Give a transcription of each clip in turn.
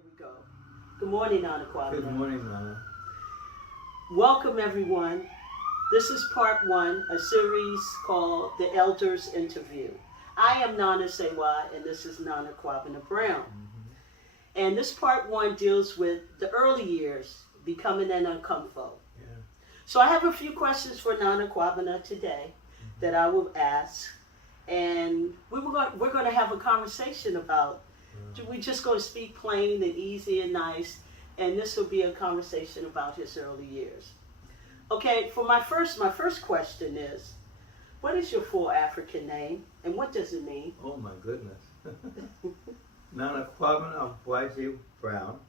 There we go. Good morning, Nana Kwabena. Good morning, Nana. Welcome, everyone. This is part one, a series called The Elders Interview. I am Nana Sewa, and this is Nana Kwabena Brown. And this part one deals with the early years, becoming an Okomfo. Yeah. So I have a few questions for Nana Kwabena today that I will ask. And we're going to have a conversation about, we're just going to speak plain and easy and nice, and this will be a conversation about his early years. Okay, for my first question is, what is your full African name, and what does it mean? Oh my goodness. Nana Kwabena Y.J. Brown.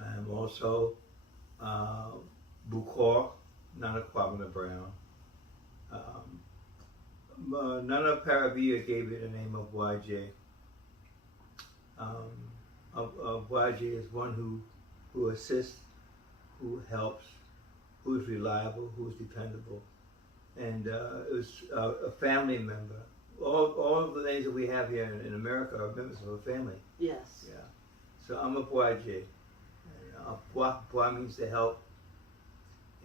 I am also Bukor Nana Kwabena Brown. Nana Parabia gave it the name of YJ. Of YJ is one who assists, who helps, who's reliable, who's dependable. And it was a family member. All of the names that we have here in America are members of a family. Yes. Yeah. So I'm a YJ. And Bwa means to help.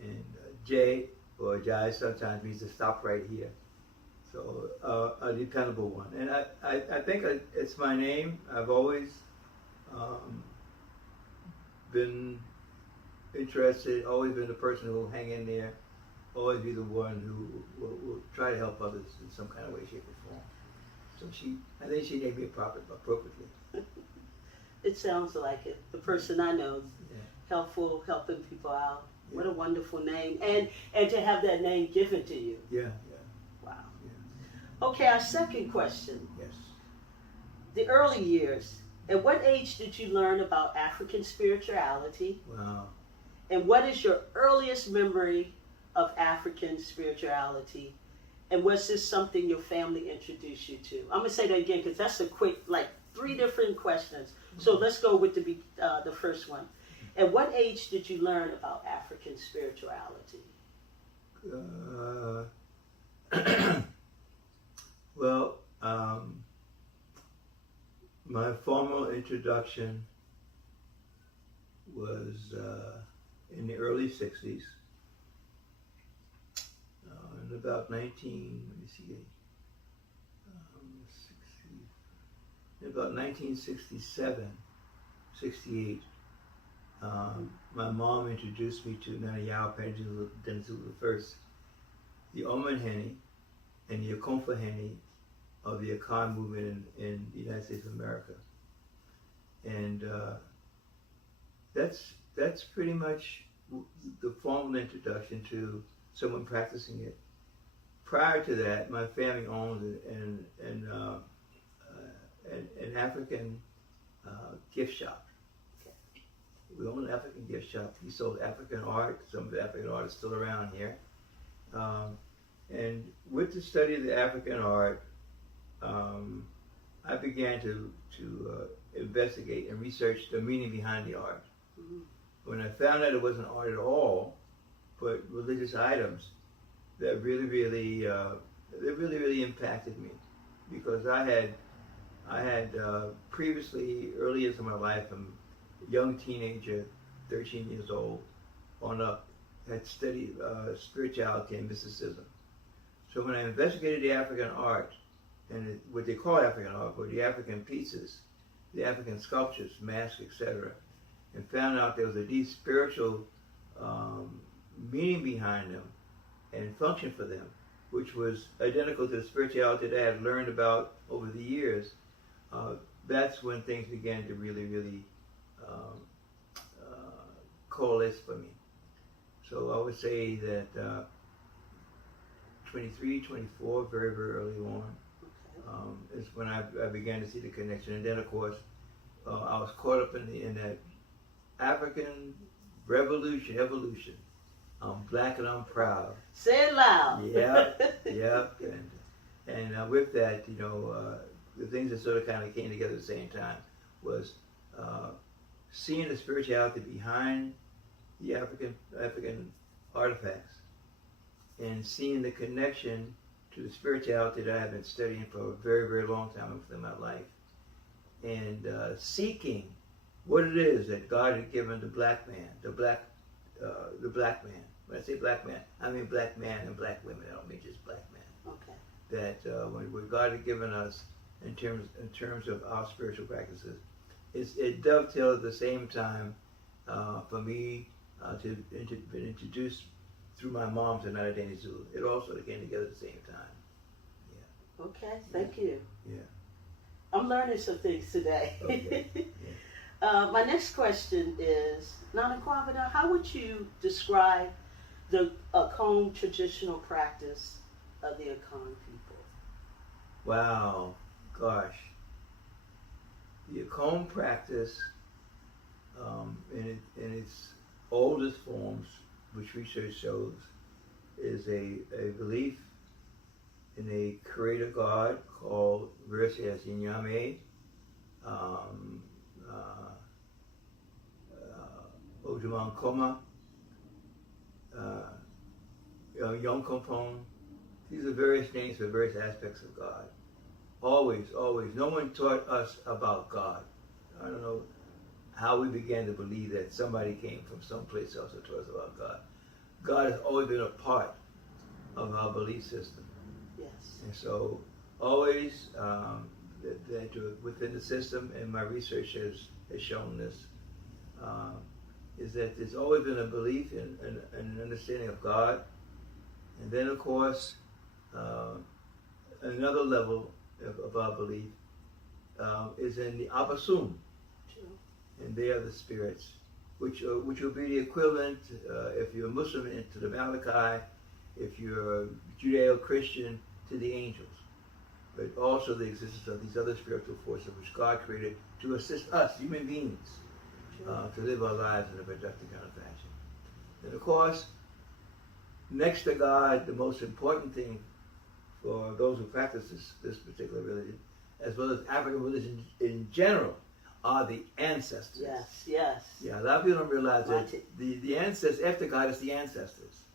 And J, or Jai, sometimes means to stop right here. So a dependable one. And I think it's my name. I've always been interested, always been the person who will hang in there, always be the one who will try to help others in some kind of way, shape, or form. So I think she named me appropriately. It sounds like it. The person I know is Yeah. helpful, helping people out. Yeah. What a wonderful name. And to have that name given to you. Yeah. Wow. Yeah. Okay, our second question. Yes. The early years. At what age did you learn about African spirituality? Wow. And what is your earliest memory of African spirituality? And was this something your family introduced you to? I'm going to say that again because that's a quick, like 3 different questions. So let's go with the first one. At what age did you learn about African spirituality? Well, my formal introduction was in the early 60s. In about 1967, 68, my mom introduced me to Nana Yao Penjulu first, the Oman Henny and the Okomfo Henny of the Akan movement in the United States of America. And that's pretty much the formal introduction to someone practicing it. Prior to that, my family owned an African gift shop. We owned an African gift shop. We sold African art. Some of the African art is still around here. And with the study of the African art, I began to investigate and research the meaning behind the art. When I found out it wasn't art at all, but religious items, that really impacted me, because I had previously, early in my life, from young teenager, 13 years old on up, had studied spirituality and mysticism. So when I investigated the African art, and what they call African art, or the African pieces, the African sculptures, masks, etc., and found out there was a deep spiritual meaning behind them and function for them, which was identical to the spirituality that I had learned about over the years, that's when things began to really coalesce for me. So I would say that 23, 24, very early on, is when I began to see the connection. And then, of course, I was caught up in that African evolution. I'm black and I'm proud. Say it loud. Yep. And with that, the things that sort of kind of came together at the same time was seeing the spirituality behind the African artifacts, and seeing the connection to the spirituality that I have been studying for a very long time within my life, and seeking what it is that God had given the black man, the black man. When I say black man, I mean black man and black women. I don't mean just black man. Okay. That what God had given us in terms of our spiritual practices, it dovetailed at the same time for me to been introduced through my mom to Nana Dani Zulu. It also came together at the same time. Yeah. Okay, thank you. Yeah. I'm learning some things today. Okay. My next question is, Nana Kwabena, how would you describe the Akom traditional practice of the Akom people? Wow, gosh. The Akom practice, in its oldest forms, which research shows, is a belief in a creator God called Verse as Inyame, Ojuman Koma, Okomfo. These are various names for various aspects of God. Always. No one taught us about God. I don't know how we began to believe that somebody came from someplace else and taught us about God. God has always been a part of our belief system. Yes. And so, always that within the system, and my research has shown this, is that there's always been a belief and an understanding of God. And then, of course, another level of our belief is in the Abasum. And they are the spirits, which will be the equivalent, if you're a Muslim, to the Malachi, if you're a Judeo-Christian, to the angels. But also the existence of these other spiritual forces which God created to assist us, human beings, to live our lives in a productive kind of fashion. And of course, next to God, the most important thing for those who practice this particular religion, as well as African religion in general, are the ancestors. Yes. Yeah, a lot of people don't realize that the ancestors, after God, is the ancestors.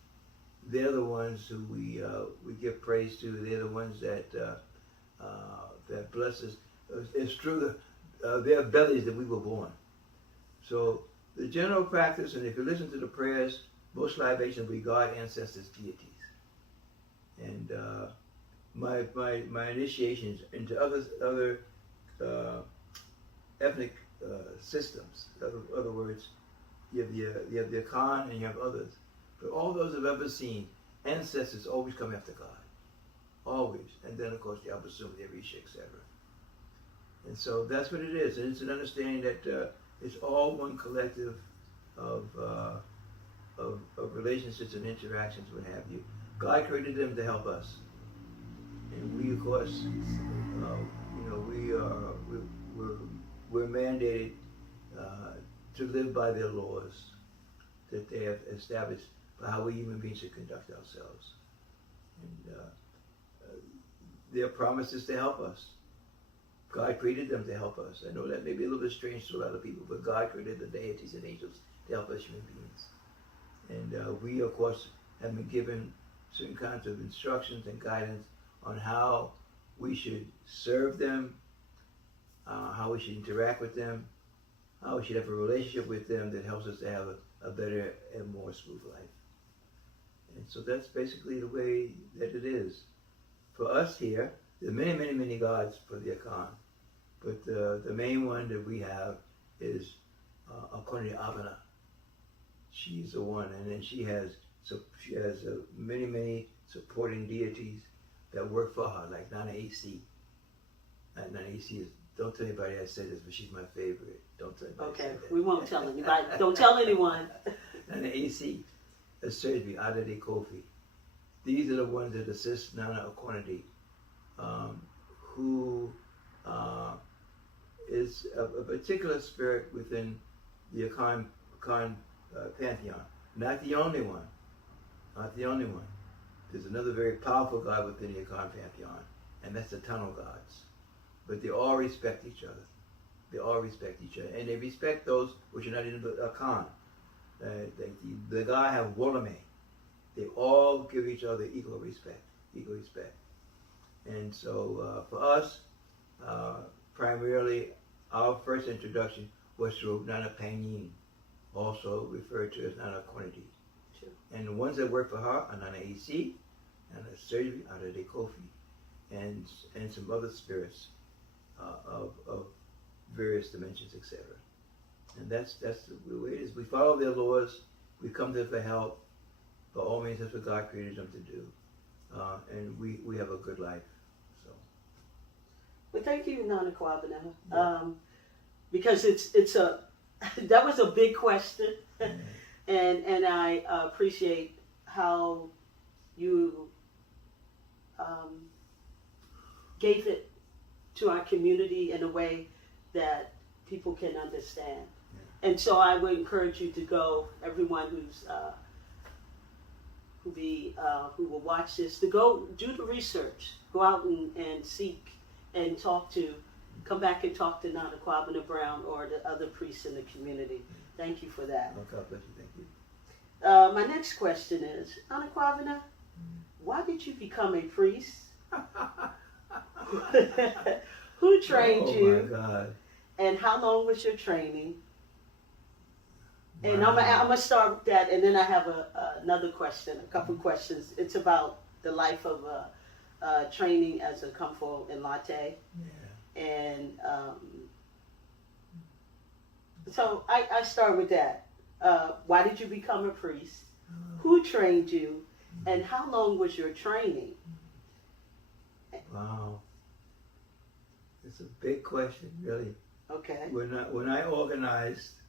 They're the ones who we give praise to. They're the ones that bless us. It's through their bellies that we were born. So the general practice, and if you listen to the prayers, most libations regard ancestors deities. And my initiations into other ethnic systems. In other words, you have the Akan and you have others. But all those I've ever seen, ancestors always come after God. Always. And then, of course, the Abasum, the Arisha, etc. And so that's what it is. And it's an understanding that it's all one collective of relationships and interactions, what have you. God created them to help us. And we, of course, we're mandated to live by their laws that they have established for how we human beings should conduct ourselves. And their promise is to help us. God created them to help us. I know that may be a little bit strange to a lot of people, but God created the deities and angels to help us human beings. And we, of course, have been given certain kinds of instructions and guidance on how we should serve them, how we should interact with them, how we should have a relationship with them that helps us to have a better and more smooth life. And so that's basically the way that it is. For us here, there are many gods for the Akan, but the main one that we have is Kwabena. She's the one, and then she has many supporting deities that work for her, like Nana AC. Nana AC is, don't tell anybody I said this, but she's my favorite. Don't tell anybody. Okay, we won't tell anybody. Don't tell anyone. Nana AC, Surgery, Adade Kofi. These are the ones that assist Nana Okonadi, who is a particular spirit within the Akan pantheon. Not the only one. Not the only one. There's another very powerful god within the Akan pantheon, and that's the tunnel gods. But they all respect each other. They all respect each other, and they respect those which are not in the Akan. The guy have Wolome. They all give each other equal respect. And so for us, primarily, our first introduction was through Nana Panyin, also referred to as Nana Quantity. Sure. And the ones that work for her are Nana AC, Nana Surgery, Nana De Kofi, and some other spirits of various dimensions, etc. And that's the way it is. We follow their laws. We come there for help. By all means, that's what God created them to do. And we have a good life. So. Well, thank you, Nana Kwabena. Yeah. Because it's a that was a big question, and I appreciate how you gave it to our community in a way that people can understand. Yeah. And so I would encourage you to go, everyone who's who will watch this, to go do the research, go out and seek and come back and talk to Nana Kwabena Brown or the other priests in the community. Thank you for that. Oh, God bless you. Thank you. My next question is, Nana Kwabena, why did you become a priest? Who trained you? Oh my God. And how long was your training? Wow. And I'm gonna start with that, and then I have another question, a couple questions. It's about the life of training as a Okomfo and latte. Yeah. And so I start with that. Why did you become a priest? Who trained you? And how long was your training? Wow. It's a big question, really. Okay. When I organized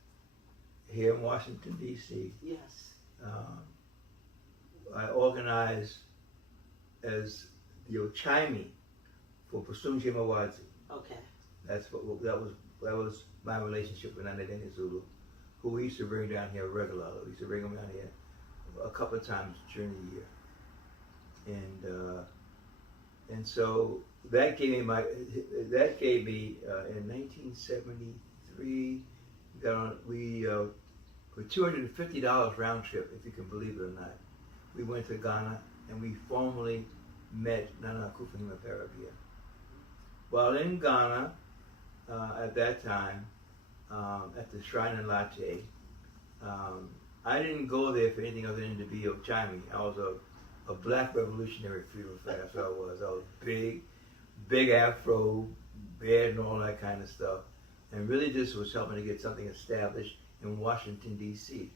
here in Washington, D.C., Yes. I organized as the Ochimi for Pasunji Mawadzi. Okay. That was my relationship with Nanadene Zulu, who we used to bring down here regularly. We used to bring him down here a couple of times during the year, and so that gave me in 1973. For $250 round trip, if you can believe it or not, we went to Ghana and we formally met Nana Akufo-Hima Parabia. While in Ghana, at that time, at the Shrine in Latte, I didn't go there for anything other than to be Ochimi. I was a black revolutionary freedom fighter. That's what I was. I was big afro, beard and all that kind of stuff. And really just was helping to get something established in Washington, D.C.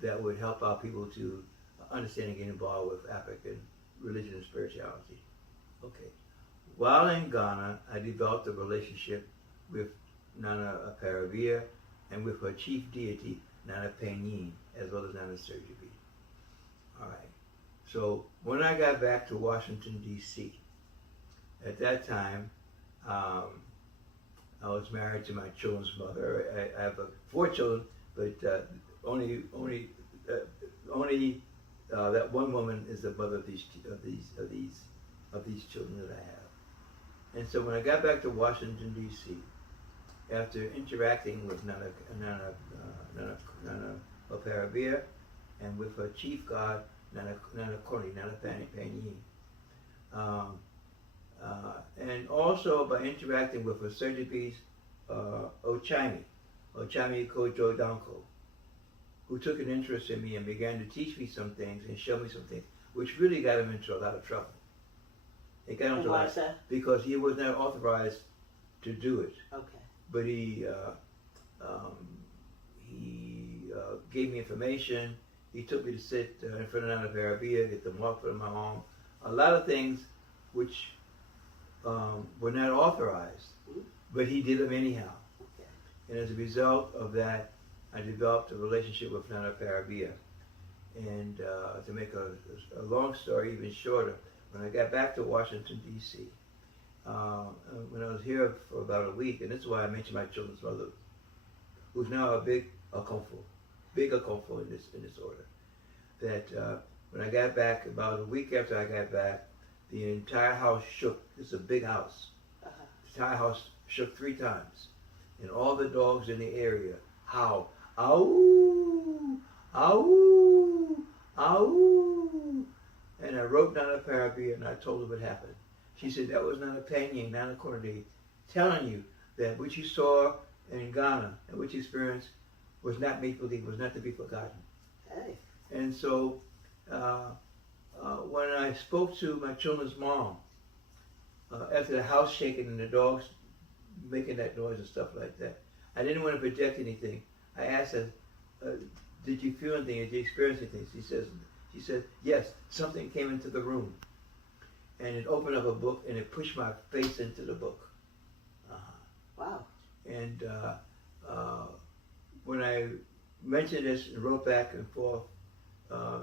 that would help our people to understand and get involved with African religion and spirituality. Okay. While in Ghana, I developed a relationship with Nana Parabia and with her chief deity, Nana Panyin, as well as Nana Surgery. All right. So when I got back to Washington, D.C., at that time, I was married to my children's mother. I have 4 children, but only that one woman is the mother of these children that I have. And so when I got back to Washington, D.C., after interacting with Nana Parabia and with her chief god, Nana Panyin, and also by interacting with her surgeries, Ochimi Kojo Danko, who took an interest in me and began to teach me some things and show me some things, which really got him into a lot of trouble. It got him into a lot because he was not authorized to do it. Okay. But he gave me information. He took me to sit in front of Nana Parabia, get the mark for my arm. A lot of things which were not authorized, but he did them anyhow. Okay. And as a result of that, I developed a relationship with Nana Parabia. And to make a long story even shorter, when I got back to Washington, D.C., when I was here for about a week, and this is why I mentioned my children's mother, who's now a big Okomfo in this order, that when I got back, about a week after I got back, the entire house shook. It's a big house. The entire house shook 3 times. And all the dogs in the area howled, "Ow! Ow! Ow!" And I wrote Nana Parabia and I told her what happened. She said, that was Nana Panyin, Nana Corday, telling you that what you saw in Ghana, and which experience was not make-believe, was not to be forgotten. Hey. And so when I spoke to my children's mom, after the house shaking and the dogs making that noise and stuff like that, I didn't want to project anything. I asked her, did you feel anything? Did you experience anything? She said, yes, something came into the room. And it opened up a book and it pushed my face into the book. Wow. And when I mentioned this and wrote back and forth,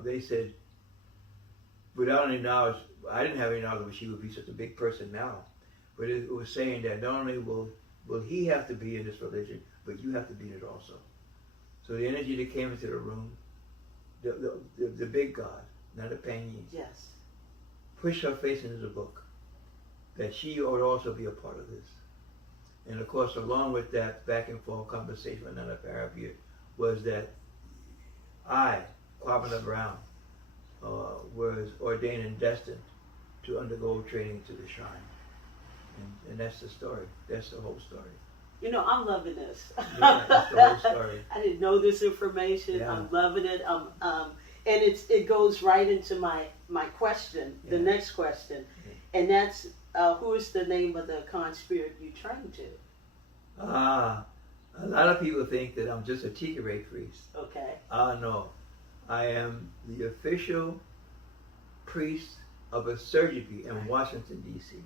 they said, without any knowledge, I didn't have any knowledge that she would be such a big person now, but it was saying that not only will he have to be in this religion, but you have to be in it also. So the energy that came into the room, the big God, not the Panyins, Yes. pushed her face into the book, that she would also be a part of this. And of course, along with that back and forth conversation with Nana Parabia, was that I, Kwabena Brown, was ordained and destined to undergo training to the shrine. And that's the story. That's the whole story. You know, I'm loving this. Yeah, that's the whole story. I didn't know this information. Yeah. I'm loving it. And it goes right into my question, the Yeah. next question, and that's who is the name of the con spirit you trained to? A lot of people think that I'm just a Tikere priest. Okay. No. I am the official priest of a surgery in Washington, D.C.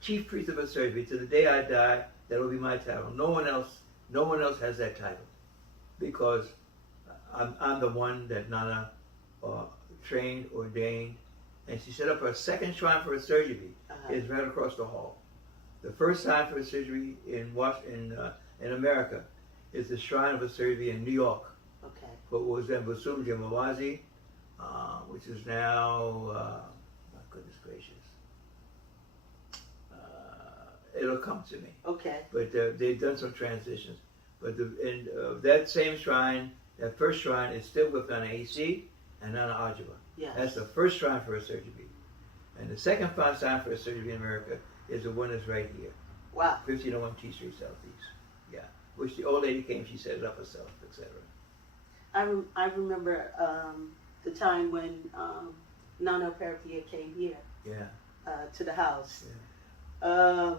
Chief priest of a surgery. To the day I die, that will be my title. No one else has that title, because I'm the one that Nana trained, ordained, and she set up her second shrine for a surgery. Is right across the hall. The first shrine for a surgery in America is the shrine of a surgery in New York. Okay. What was then Busum Jamawazi, which is now, my goodness gracious, it'll come to me. Okay. But they've done some transitions. But that same shrine, that first shrine, is still with Nana AC and Nana Ajiba. Yes. That's the first shrine for a surgery. And the second shrine for a surgery in America is the one that's right here. Wow. 1501 T Street Southeast. Yeah. Which the old lady came, she set it up herself, etc. I remember the time when Nana Parapia came here. Yeah. To the house. Yeah.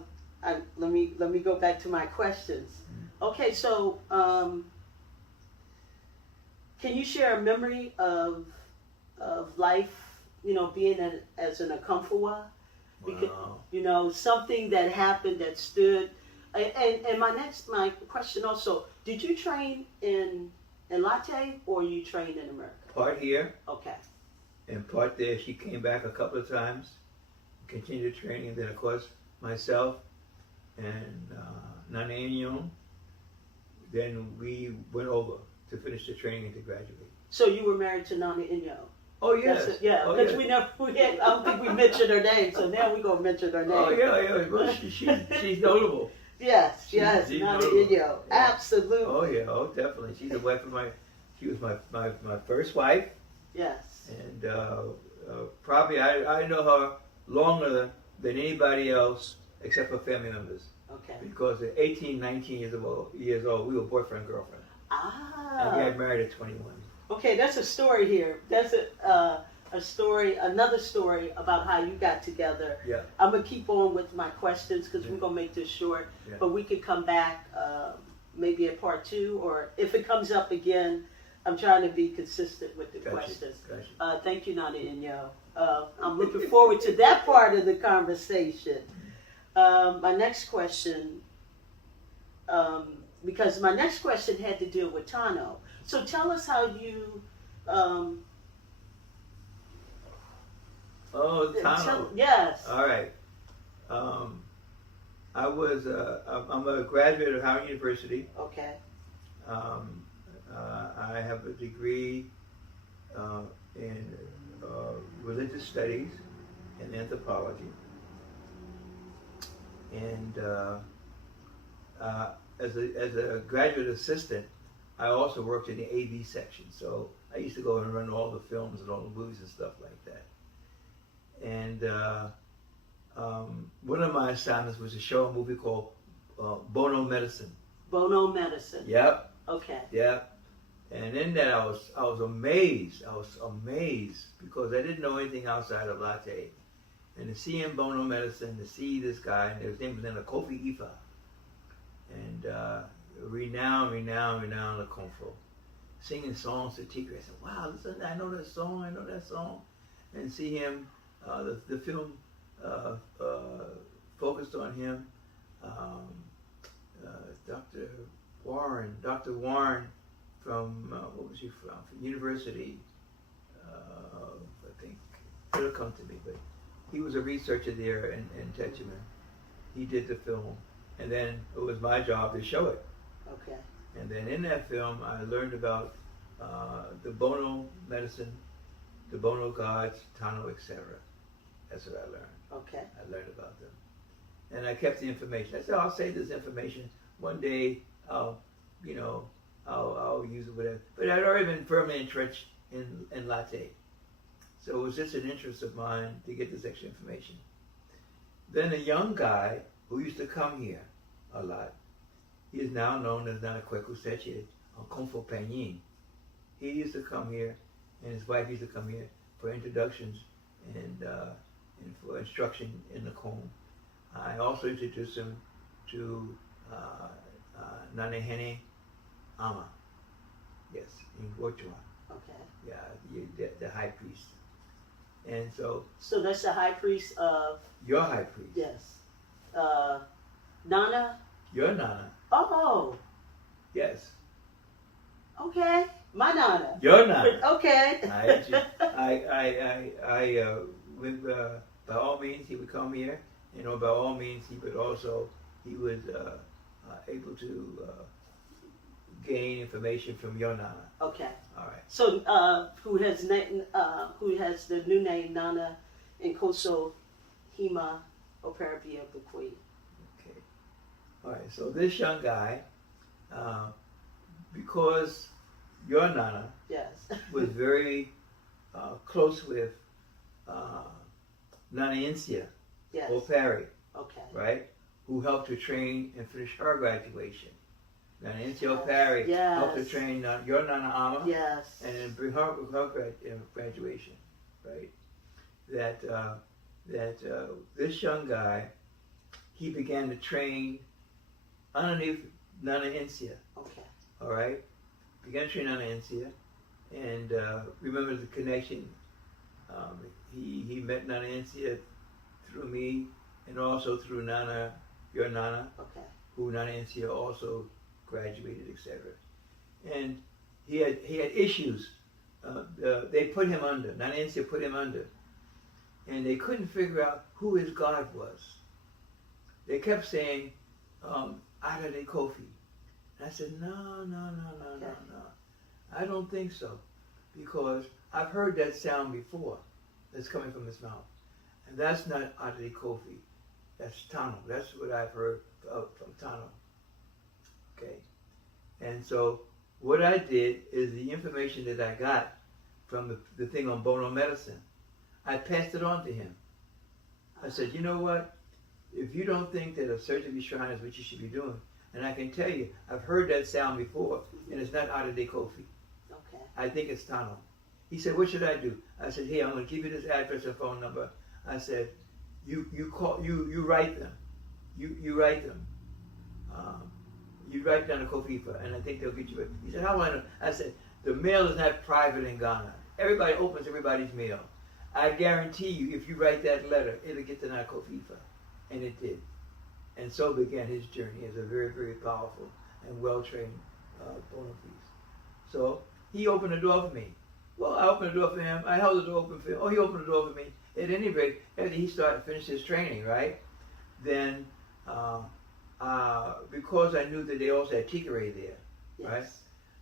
Let me go back to my questions. Okay, so can you share a memory of life, you know, being as an Okomfo? Because you know, something that happened that stood. And my question also: did you train in Latte or you trained in America? Part here. Okay. And part there. She came back a couple of times, continued training, and then of course myself and Nana Inyo. Then we went over to finish the training and to graduate. So you were married to Nana Inyo? Oh yes. Yeah, because I don't think we mentioned her name, so now we're gonna mention her name. Oh yeah. Well, she's notable. Yes, She's Nana notable. Inyo, Yeah. absolutely. Oh yeah. Oh definitely. She's the wife of she was my first wife. Yes. And probably I know her longer than anybody else except for family members. Okay. Because at 18, 19 years old, we were boyfriend and girlfriend. And we got married at 21. Okay, that's a story here. That's a story, another story about how you got together. Yeah. I'm gonna keep on with my questions because we're gonna make this short, Yeah. but we could come back maybe at part 2, or if it comes up again. I'm trying to be consistent with the questions. Gotcha. Thank you, Nana Inyo. I'm looking forward to that part of the conversation. My next question, because my next question had to deal with Tano. So tell us how you. Tano. Yes. All right. I'm a graduate of Howard University. Okay. I have a degree in religious studies and anthropology. And as a graduate assistant, I also worked in the AV section. So I used to go and run all the films and all the movies and stuff like that. And one of my assignments was to show a movie called Bono Medicine, Bono medicine. Yep. Okay. Yep. And in that I was amazed. I was amazed because I didn't know anything outside of latte. And to see him Bono medicine, to see this guy, and his name was then Kofi Ifa. And renowned Okomfo. Singing songs to Tigray. I said, wow, listen, I know that song. And see him, the film focused on him. Dr. Warren from, what was he from? From University, I think. It'll come to me, but he was a researcher there in Techiman. He did the film. And then it was my job to show it. Okay. And then in that film, I learned about the Bono medicine, the Bono gods, Tano, etc. That's what I learned. Okay. I learned about them. And I kept the information. I said, I'll save this information. One day, I'll use it, whatever. But I'd already been firmly entrenched in latte. So it was just an interest of mine to get this extra information. Then a young guy who used to come here a lot, he is now known as Nanakweku Seche, Okomfo Panyin. He used to come here, and his wife used to come here for introductions and for instruction in the comb. I also introduced him to Nanehene Ama, yes, in Gochua. Okay. Yeah, the high priest. And so. So that's the high priest of. Your high priest. Yes. Nana. Your Nana. Oh. Yes. Okay. My Nana. Your Nana. Okay. By all means, he would come here. By all means, he was able to gain information from your Nana. Okay. All right. So, who has the new name Nana Nkoso Hima Operabia Bukwi. Okay. All right. So this young guy, because your Nana yes. was very close with Nana Insia yes. Opari, okay. right? Who helped her train and finish her graduation. Nana Insia Opari yes. helped her train your Nana Ama yes. and bring her graduation, right? That this young guy, he began to train underneath Nana Insia. Okay. All right? Began to train Nana Insia. And remember the connection. He met Nana Insia through me and also through Nana, your Nana, okay. who Nana Insia also graduated, etc. And he had issues. They put him under. Nana Insia put him under. And they couldn't figure out who his God was. They kept saying, Ada de Kofi. And I said, no. I don't think so. Because I've heard that sound before that's coming from his mouth. And that's not Ada de Kofi. That's Tano. That's what I've heard from Tano. Okay. And so what I did is the information that I got from the thing on Bono medicine, I passed it on to him. I said, you know what? If you don't think that a surgery shrine is what you should be doing, and I can tell you, I've heard that sound before, and it's not Ada de Kofi. Okay. I think it's Tano. He said, what should I do? I said, hey, I'm going to give you this address and phone number. I said, you write them. You write them. You write down a Kofifa, and I think they'll get you. He said, how do I know? I said, the mail is not private in Ghana. Everybody opens everybody's mail. I guarantee you, if you write that letter, it'll get to Nana Kofifa. And it did. And so began his journey as a very, very powerful and well-trained Bono priest. So he opened the door for me. Well, I opened the door for him. I held the door open for him. Oh, he opened the door for me. At any rate, after he finished his training, right? Then, because I knew that they also had Tikere there, yes. right?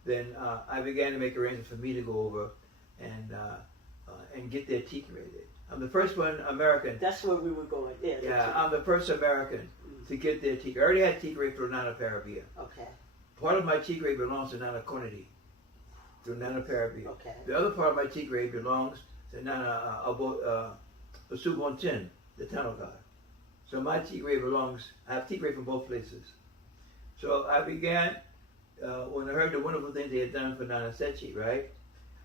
Then I began to make arrangements for me to go over and get their Tikere there. I'm the first one American. That's where we were going. Yeah, I'm the first American to get their Tikere. I already had Tikere through Nana Parabia. Okay. Part of my Tikere belongs to Nana Konadi through Nana Parabia. Okay. The other part of my Tikere belongs to Nana Subontin, the Tano god. So my Tikere belongs, I have Tikere from both places. So I began, when I heard the wonderful things they had done for Nana Sechi, right?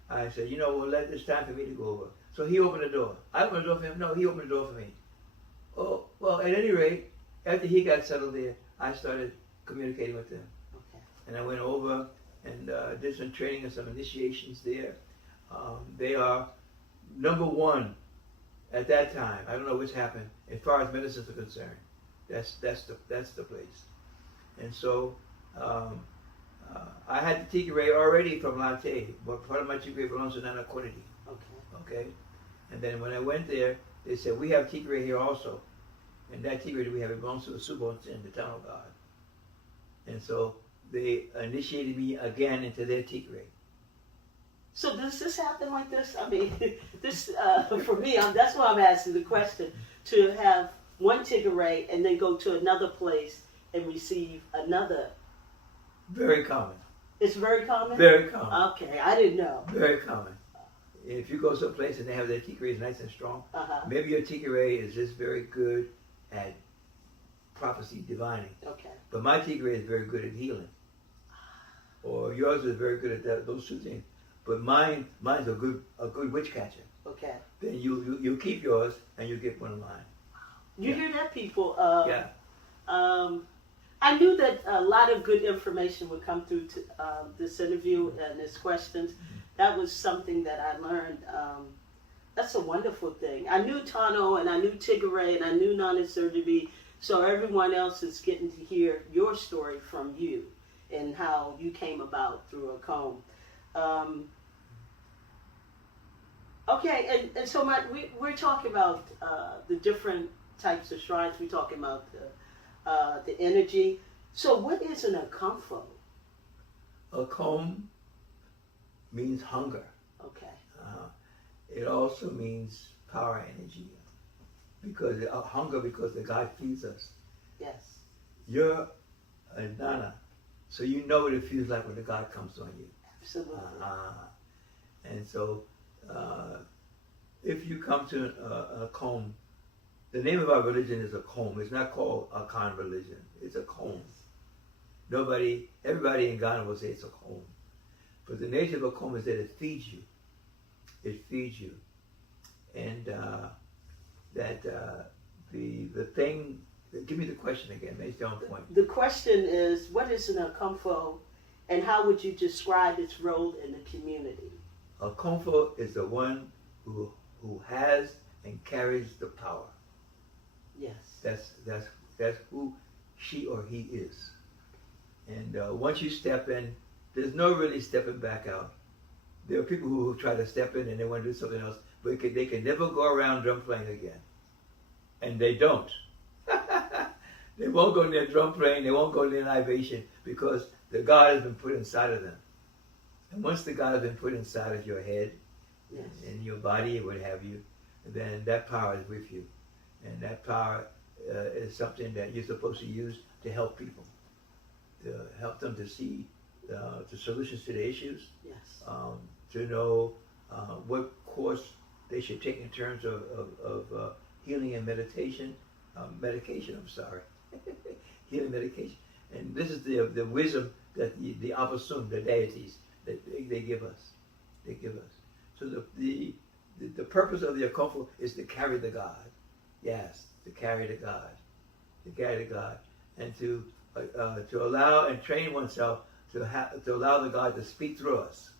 I said, you know, well, it's time for me to go over. So he opened the door. I opened the door for him. No, he opened the door for me. Oh, well, at any rate, after he got settled there, I started communicating with them. Okay. And I went over and did some training and some initiations there. They are number one at that time. I don't know what's happened as far as medicines are concerned. That's the place. And so I had the Tigray already from Latte, but part of my Tigray belongs to Nana Quantity. Okay. And then when I went there, they said, we have Tigray here also. And that Tigray that we have, it belongs to the Subontin, the town of God. And so they initiated me again into their Tigray. So does this happen like this? I mean, this for me, that's why I'm asking the question. To have one Tigray and then go to another place and receive another. Very common. It's very common? Very common. Okay, I didn't know. Very common. If you go someplace and they have their Tigray nice and strong, maybe your Tigray is just very good at prophecy, divining. Okay. But my Tigray is very good at healing. Or yours is very good at those two things. But mine's a good witch catcher. Okay. Then you keep yours and you get one of mine. You hear that, people? Yeah. I knew that a lot of good information would come through to, this interview and his questions. That was something that I learned. That's a wonderful thing. I knew Tano and I knew Tigray and I knew Nana Surgery. So everyone else is getting to hear your story from you and how you came about through a comb. Okay, and so we're talking about the different types of shrines. We're talking about the energy. So what is an Okomfo? Okom means hunger. Okay. It also means power energy. Because hunger, because the God feeds us. Yes. You're a Nana, so you know what it feels like when the God comes on you. Absolutely. And so, if you come to a comb, the name of our religion is a comb. It's not called a Khan religion. It's a comb. Yes. Everybody in Ghana will say it's a comb. But the nature of a comb is that it feeds you. It feeds you. And the thing, give me the question again, make it on point. The question is, what is an Okomfo and how would you describe its role in the community? Okomfo is the one who has and carries the power. Yes. That's who she or he is. And once you step in, there's no really stepping back out. There are people who try to step in and they want to do something else, but they can never go around drum playing again. And they don't. They won't go near drum playing, they won't go near libation, because the God has been put inside of them. And once the God has been put inside of your head, yes, and your body, what have you, then that power is with you. And that power is something that you're supposed to use to help people, to help them to see the solutions to the issues, yes, to know what course they should take in terms of healing and medication, medication, I'm sorry, healing medication. And this is the wisdom that the Abasun, the deities, that they give us. They give us. So the purpose of the Okomfo is to carry the God. Yes, to carry the God. To carry the God. And to allow and train oneself to allow the God to speak through us.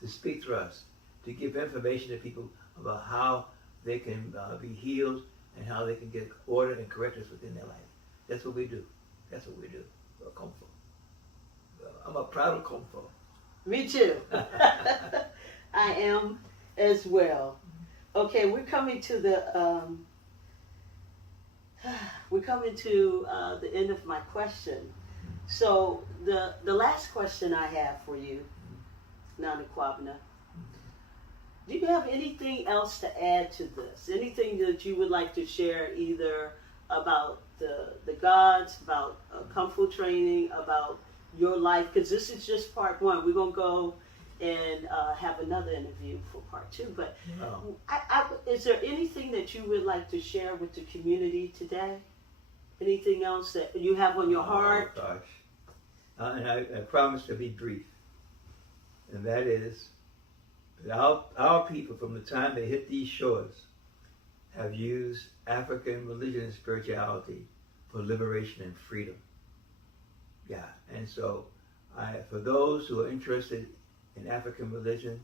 To speak through us. To give information to people about how they can be healed and how they can get order and correctness within their life. That's what we do. That's what we do. Okomfo. I'm a proud Okomfo. Me too. I am as well. Okay, we're coming to the end of my question. So the last question I have for you, Nana Kwabena, do you have anything else to add to this? Anything that you would like to share, either about the gods, about Kung Fu training, about your life? Because this is just part one. We're going to go and have another interview for part two. But is there anything that you would like to share with the community today? Anything else that you have on your heart? Oh, gosh. and I promise to be brief. And that is that our people, from the time they hit these shores, have used African religion and spirituality for liberation and freedom. Yeah, and so for those who are interested in African religion,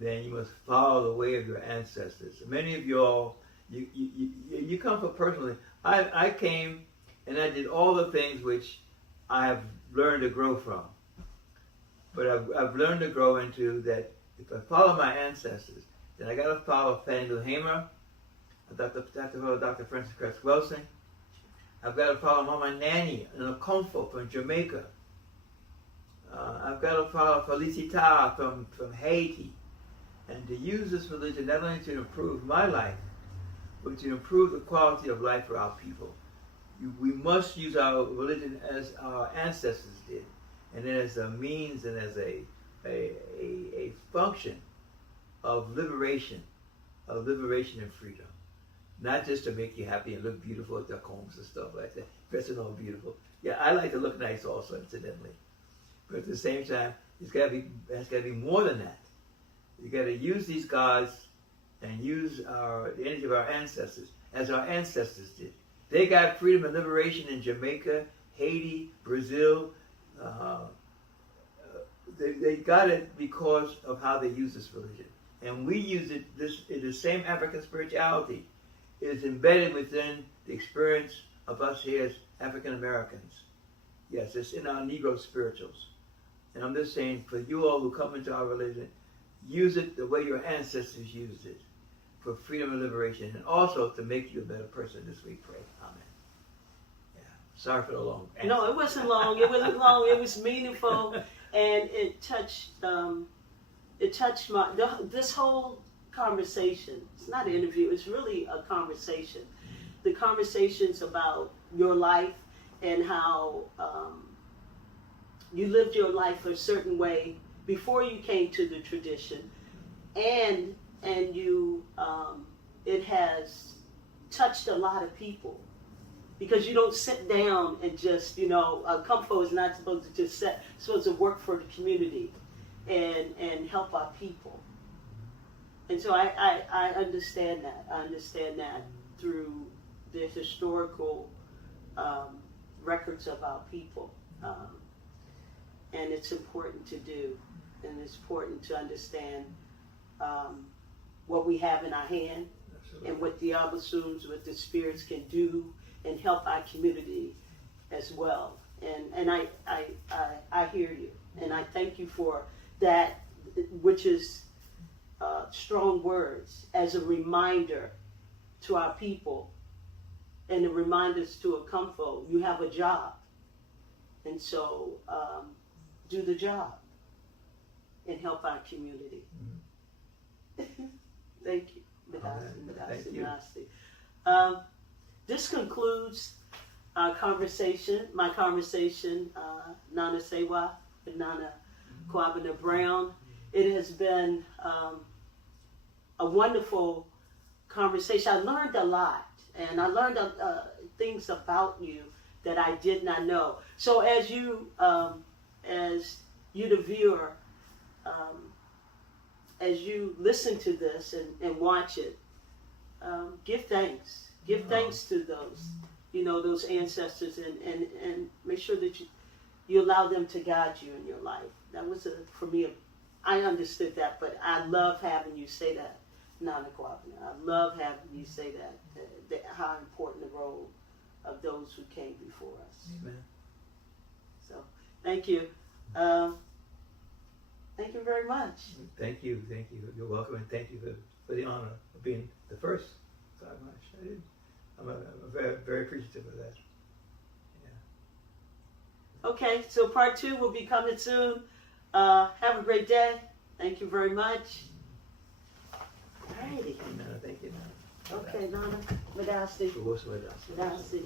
then you must follow the way of your ancestors. Many of y'all, you come from personally. I came and I did all the things which I have learned to grow from. But I've learned to grow into that if I follow my ancestors, then I got to follow Fannie Lou Hamer. I've got to follow Dr. Francis Cress Wilson. I've got to follow Mama Nanny and Okomfo from Jamaica. I've got to follow Felicita from Haiti. And to use this religion not only to improve my life, but to improve the quality of life for our people. We must use our religion as our ancestors did, and as a means and as a function of liberation and freedom. Not just to make you happy and look beautiful at their combs and stuff like that, dressing all beautiful. Yeah, I like to look nice also, incidentally. But at the same time, it's got to be more than that. You got to use these gods and use the energy of our ancestors as our ancestors did. They got freedom and liberation in Jamaica, Haiti, Brazil. They got it because of how they use this religion. And we use it, the same African spirituality is embedded within the experience of us here as African Americans. Yes, it's in our Negro spirituals. And I'm just saying, for you all who come into our religion, use it the way your ancestors used it, for freedom and liberation, and also to make you a better person this week. Pray. Amen. Yeah. Sorry for the long answer. No, it wasn't long. It wasn't long. It was meaningful, and it touched this whole conversation. It's not an interview. It's really a conversation. The conversations about your life and how you lived your life a certain way before you came to the tradition, and you it has touched a lot of people, because you don't sit down and just, Okomfo is not supposed to just supposed to work for the community and help our people. And so I understand that. I understand that through the historical records of our people. And it's important to do. And it's important to understand what we have in our hand. Absolutely. And what the Abasuns, what the spirits can do and help our community as well. And I hear you. And I thank you for that, which is strong words as a reminder to our people, and a reminder to Okomfo, you have a job. And so do the job and help our community. Mm-hmm. Thank you. Thank you. This concludes our conversation, my conversation, Nana Sewa and Nana Kwabena Brown. It has been a wonderful conversation. I learned a lot, and I learned things about you that I did not know. So as you the viewer, as you listen to this and watch it, give thanks. Give thanks to those, those ancestors, and make sure that you allow them to guide you in your life. That was for me, I understood that, but I love having you say that, Nana Kwabena. I love having you say that how important the role of those who came before us. Amen. So, thank you. Thank you very much. Thank you. You're welcome, and thank you for the honor of being the first. So I'm very, very appreciative of that. Yeah. Okay, so part 2 will be coming soon. Have a great day. Thank you very much. Alrighty. Thank you, Nana. Okay, Nana. Madasti. Madasti.